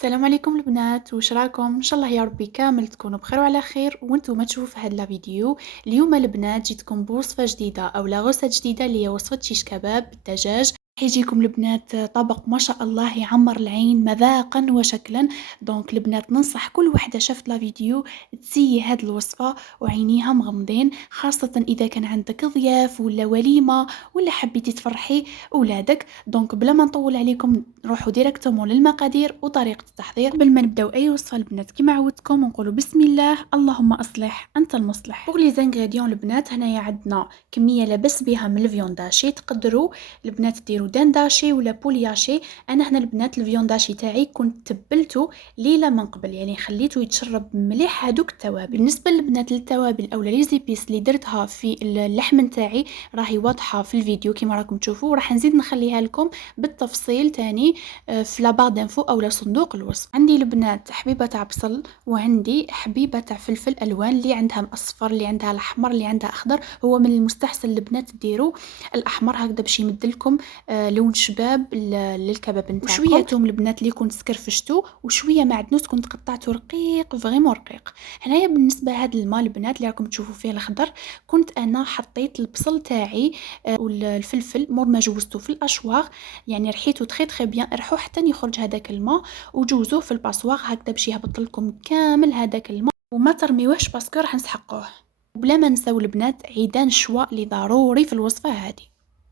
السلام عليكم البنات، واش راكم؟ ان شاء الله يا ربي كامل تكونوا بخير وعلى خير وانتم تشوفوا في هذا الفيديو. اليوم البنات جيتكم بوصفه جديده او لا غوصه جديده اللي هي وصفه شيش كباب بالدجاج. حيجيكم البنات طبق ما شاء الله يعمر العين مذاقا وشكلا. دونك البنات ننصح كل وحده شافت لا فيديو تسيي هاد الوصفه وعينيها مغمضين، خاصه اذا كان عندك ضياف ولا وليمه ولا حبيتي تفرحي اولادك. دونك بلا ما نطول عليكم نروحوا ديريكتومون للمقادير وطريقه التحضير. قبل ما نبداو اي وصفه البنات كما عودتكم نقولوا بسم الله اللهم اصلح انت المصلح. بوغ لي زانغريديون البنات هنايا عندنا كميه لاباس بها من الفيون داشي، تقدروا البنات ديروا دان داشي ولا بولياشي. انا هنا البنات الفيون داشي تاعي كنت تبلته ليله من قبل، يعني خليته يتشرب مليح هذوك التوابل. بالنسبه للبنات للتوابل او لي زيبيس اللي درتها في اللحم نتاعي راهي واضحه في الفيديو كما راكم تشوفوا، راح نزيد نخليها لكم بالتفصيل تاني في لابار دانفو او صندوق الوصف. عندي البنات حبيبه تاع بصل وعندي حبيبه تاع فلفل الوان، اللي عندها اصفر اللي عندها الاحمر اللي عندها اخضر. هو من المستحسن البنات ديروا الاحمر هكذا باش يمدلكم لون شباب للكباب نتاعكم. وشويه توم البنات اللي كنت سكرفشتو وشويه معدنوس كنت قطعته رقيق فريمون رقيق. هنايا بالنسبه لهذا الماء البنات اللي راكم تشوفوا فيه الاخضر، كنت انا حطيت البصل تاعي والفلفل مور ما جوزته في الاشواغ، يعني ريحته تري بيان. ريحوه حتى يخرج هذاك الماء وجوزوه في الباسواغ هكذا باش يهبط لكم كامل هذاك الماء، وما ترميوهش باسكو راح نسحقوه. وبلا ما نساو البنات عيدان شوا اللي ضروري في الوصفه هذه.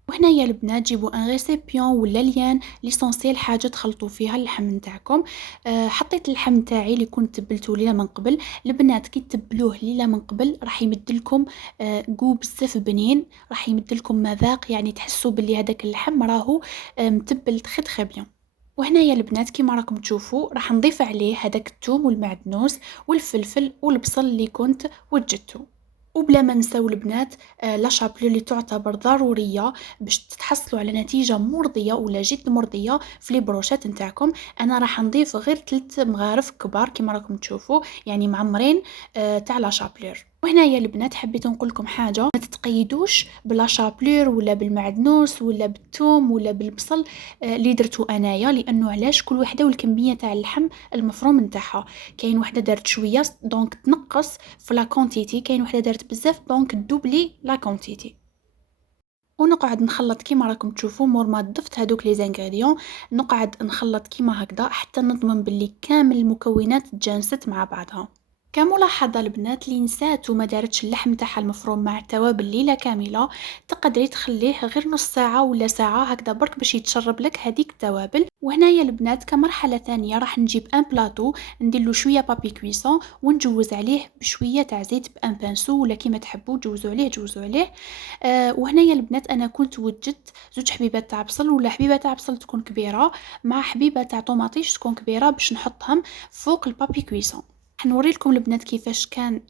وهنايا البنات جيبوا ان ريسيبيون ولا ليان ليسونسيال حاجه تخلطوا فيها اللحم نتاعكم. حطيت اللحم نتاعي اللي كنت تبلته ليله من قبل. البنات كي تبلوه ليله من قبل راح يمدلكم جو بزاف بنين، راح يمدلكم مذاق، يعني تحسوا باللي هذاك اللحم راهو متبل تخي بيان. وهنايا البنات كيما راكم تشوفوا راح نضيف عليه هذاك الثوم والمعدنوس والفلفل والبصل اللي كنت وجدته. وبلا ما نساو البنات لا شابلو اللي تعتبر ضروريه باش تتحصلوا على نتيجه مرضيه ولا جد مرضيه في لي بروشات نتاعكم. انا راح نضيف غير 3 مغارف كبار كما راكم تشوفوا، يعني معمرين تاع لا شابلور. وهنايا البنات حبيت نقول لكم حاجه، ما تتقيدوش بلا شابلور ولا بالمعدنوس ولا بالثوم ولا بالبصل اللي درتو انايا، لانه علاش كل وحده والكميه تاع اللحم المفروم نتاعها. كاين وحده دارت شويه دونك تنقص في لا كونتيتي، كاين وحده دارت بزاف دونك دوبلي لا كونتيتي. ونقعد نخلط كيما راكم تشوفوا مور ما ضفت هذوك لي زانغريديون، نقعد نخلط كيما هكذا حتى نضمن باللي كامل المكونات تجانست مع بعضها. كملاحظة البنات اللي نسات وما دارتش اللحم تاعها المفروم مع التوابل ليلة كاملة، تقدري تخليه غير نص ساعة ولا ساعة هكذا برك باش يتشرب لك هذيك التوابل. وهنايا البنات كمرحلة ثانية راح نجيب ان بلاطو نديرلو شوية بابي كويسون ونجوز عليه بشوية تاع زيت بان بانسو ولا كيما تحبوا جوزوا عليه. وهنايا البنات انا كنت وجدت زوج حبيبات تاع بصل ولا حبيبه تاع بصل تكون كبيره مع حبيبه تاع طوماطيش تكون كبيره باش نحطهم فوق البابي كويسون. حنوري لكم البنات كيفاش كان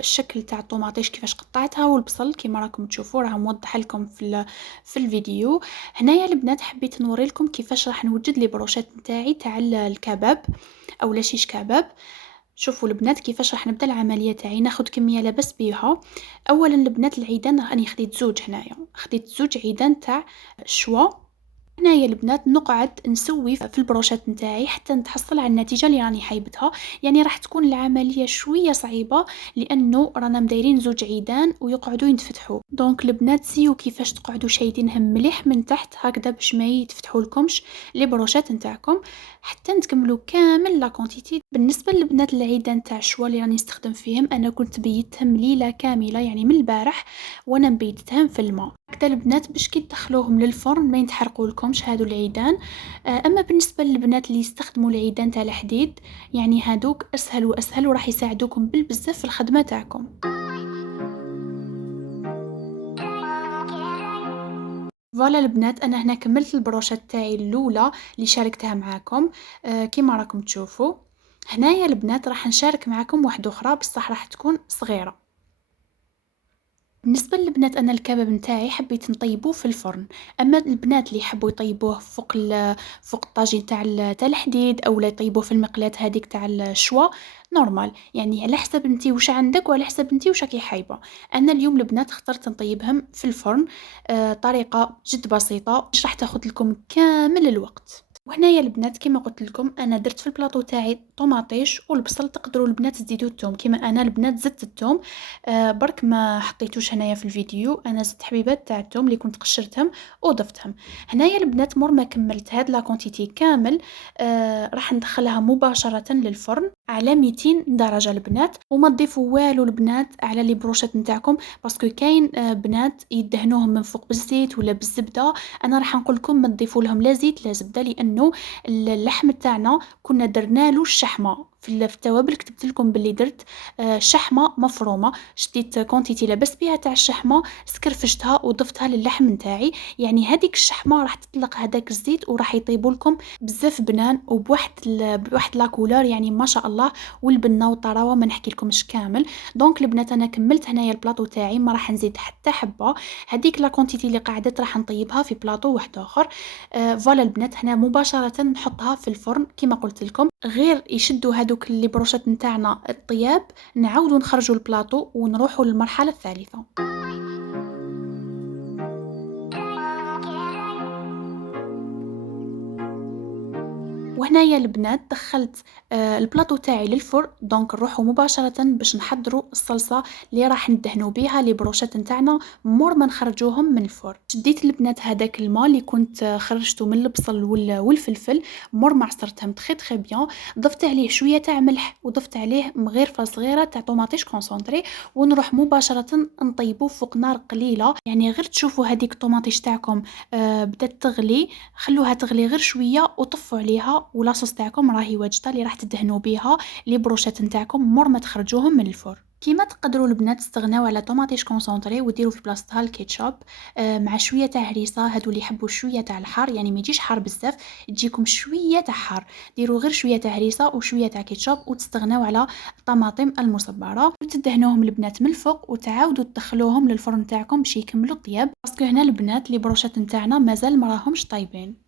الشكل تاع الطوماطيش كيفاش قطعتها، والبصل كيما راكم تشوفوا راه موضح لكم في الفيديو. هنايا البنات حبيت نوري لكم كيفاش راح نوجد لي بروشات نتاعي تاع الكباب او شيش كباب. شوفوا البنات كيفاش راح نبدا العمليه تاعي. ناخذ كميه لاباس بيها. اولا البنات العيدان راني خديت زوج، هنايا خديت زوج عيدان تاع شوا. هنايا البنات نقعد نسوي في البروشات نتاعي حتى نتحصل على النتيجه اللي راني حايبتها. يعني راح تكون العمليه شويه صعيبه لانه رانا مدايرين زوج عيدان ويقعدوا ينفتحوا. دونك البنات سيو كيفاش تقعدوا شايدينهم مليح من تحت هكذا باش ما يتفتحوا لكمش لي بروشات نتاعكم حتى نتكملوا كامل لا كونتيتي. بالنسبه للبنات العيدان تاع الشوا اللي راني نستخدم فيهم، انا كنت بيتهم ليله كامله يعني من البارح وانا مبيتتهم في الماء هكذا البنات باش كي تدخلوهم للفرن ما يتحرقوا لكمش هادو العيدان. اما بالنسبه للبنات اللي يستخدموا العيدان تاع الحديد، يعني هادوك اسهل واسهل وراح يساعدوكم بالبزاف في الخدمه تاعكم. فوالا البنات انا هنا كملت البروشات تاعي الاولى اللي شاركتها معاكم. كيما راكم تشوفوا هنايا البنات راح نشارك معاكم واحده اخرى بصح راح تكون صغيره. بالنسبة للبنات أنا الكباب نتاعي حبيت نطيبوه في الفرن. أما البنات اللي يحبوا يطيبوه فوق الطاجين تاع الحديد أو لا يطيبوه في المقلاة هذيك تاع الشوا نورمال، يعني على حسب انتي وش عندك وعلى حسب انتي وش راكي حايبة. أنا اليوم البنات اخترت نطيبهم في الفرن. طريقة جد بسيطة مش راح تاخذ لكم كامل الوقت. وهنايا البنات كيما قلت لكم انا درت في البلاطو تاعي طوماطيش والبصل، تقدروا البنات تزيدوا الثوم كيما انا البنات زدت الثوم. برك ما حطيتوش هنايا في الفيديو، انا زدت حبيبات تاع الثوم اللي كنت قشرتهم وضفتهم. هنايا البنات مور ما كملت هاد لا كونتيتي كامل راح ندخلها مباشره للفرن على 200 درجه البنات، وما تضيفوا والو البنات على لي بروشيت نتاعكم، باسكو كاين بنات يدهنوهم من فوق بالزيت ولا بالزبده. انا راح نقول لكم ما تضيفوا لهم لا زيت لا زبده، لانه اللحم تاعنا كنا درنا له الشحمه في التوابل. كتبت لكم باللي درت شحمه مفرومه، شديت كونتيتي لاباس بها تاع الشحمه، سكرفشتها وضفتها للحم نتاعي، يعني هذيك الشحمه راح تطلق هذاك الزيت وراح يطيبوا لكم بزاف بنان وبواحد لا كولور يعني ما شاء الله. والبنه والطراوه ما نحكي لكمش كامل. دونك البنات انا كملت هنايا البلاطو تاعي، ما راح نزيد حتى حبه. هذيك لا كونتيتي اللي قعدت راح نطيبها في بلاطو واحد اخر. فوالا البنات هنا مباشره نحطها في الفرن كيما قلت لكم، غير يشدوا هذوك اللي بروشات نتاعنا الطياب نعاودوا نخرجوا البلاطو ونروحوا للمرحله الثالثه. وهنايا البنات دخلت البلاطو تاعي للفرن. دونك نروحوا مباشره باش نحضروا الصلصه اللي راح ندهنوا بها لي بروشات نتاعنا مور ما نخرجوهم من الفرن. شديت البنات هذاك الماء اللي كنت خرجته من البصل والفلفل، مور ما عصرتهم تخي بيان، ضفت عليه شويه تاع ملح وضفت عليه مغرفه صغيره تاع طوماطيش كونسونطري، ونروح مباشره نطيبوه فوق نار قليله. يعني غير تشوفوا هذيك الطوماطيش تاعكم بدات تغلي، خلوها تغلي غير شويه وطفوا عليها، ولاصوص تاعكم راهي واجده اللي راح تدهنوا بها لي بروشات نتاعكم مور ما تخرجوهم من الفرن. كيما تقدروا البنات تستغناو على طوماطيش كونسونطري وديروا في بلاصتها الكيتشوب مع شويه تاع هريسه. هادو اللي يحبوا شويه تاع الحار، يعني ما يجيش حار بزاف، تجيكم شويه تاع حار، ديروا غير شويه تاع هريسه وشويه تاع كيتشوب وتستغناو على الطماطم المصبره وتدهنوهم البنات من الفوق وتعاودوا تدخلوهم للفرن تاعكم باش يكملوا الطياب، باسكو هنا البنات لي بروشات نتاعنا مازال ما راهمش طايبين.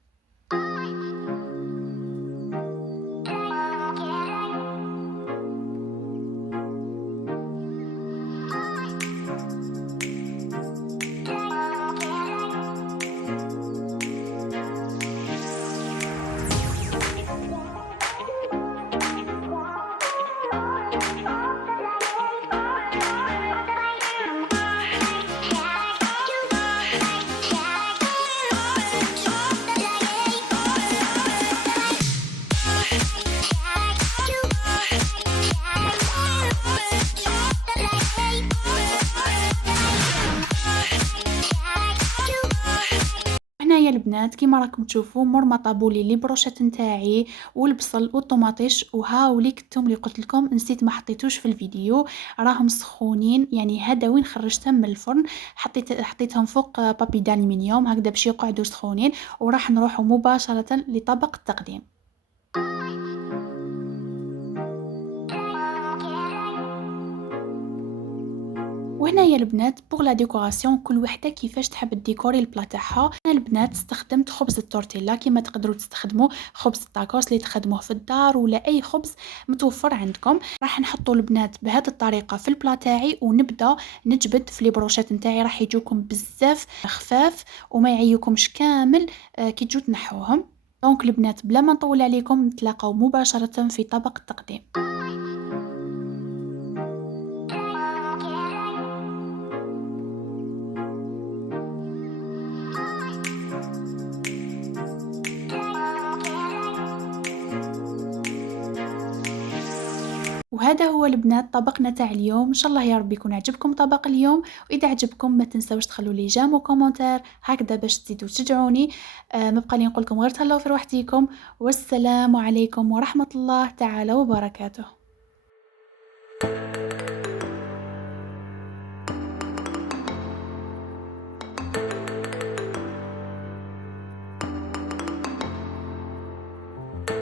هنايا البنات كيما راكم تشوفوا مور ما طابولي لي بروشات نتاعي والبصل والطوماطيش، وهاوليك الثوم اللي قلت لكم نسيت ما حطيتوش في الفيديو، راهم سخونين. يعني هذا وين خرجتهم من الفرن، حطيتهم فوق بابي دالمنيوم هكذا باش يقعدوا سخونين، وراح نروحوا مباشره لطبق التقديم. وهنايا البنات بوغ لا ديكوراسيون كل وحده كيفاش تحب ديكوري البلا تاعها. انا البنات استخدمت خبز التورتيلا، كيما تقدروا تستخدموا خبز الطاكوس اللي تخدموه في الدار ولا اي خبز متوفر عندكم. راح نحطوا البنات بهذه الطريقه في البلا تاعي ونبدا نجبد في لي بروشات نتاعي، راح يجوكم بزاف خفاف وما يعيوكمش كامل كي تجوا تنحوهم. دونك البنات بلا ما نطول عليكم نتلاقاو مباشره في طبق التقديم. وهذا هو البنات طبقنا تاع اليوم. ان شاء الله يا رب يكون عجبكم طبق اليوم، واذا عجبكم ما تنسوش تخلوا لي جيم وكومنتير هكذا باش تزيدوا تشجعوني. ما بقى لي نقول لكم غير تهلاو في روحتيكم، والسلام عليكم ورحمة الله تعالى وبركاته.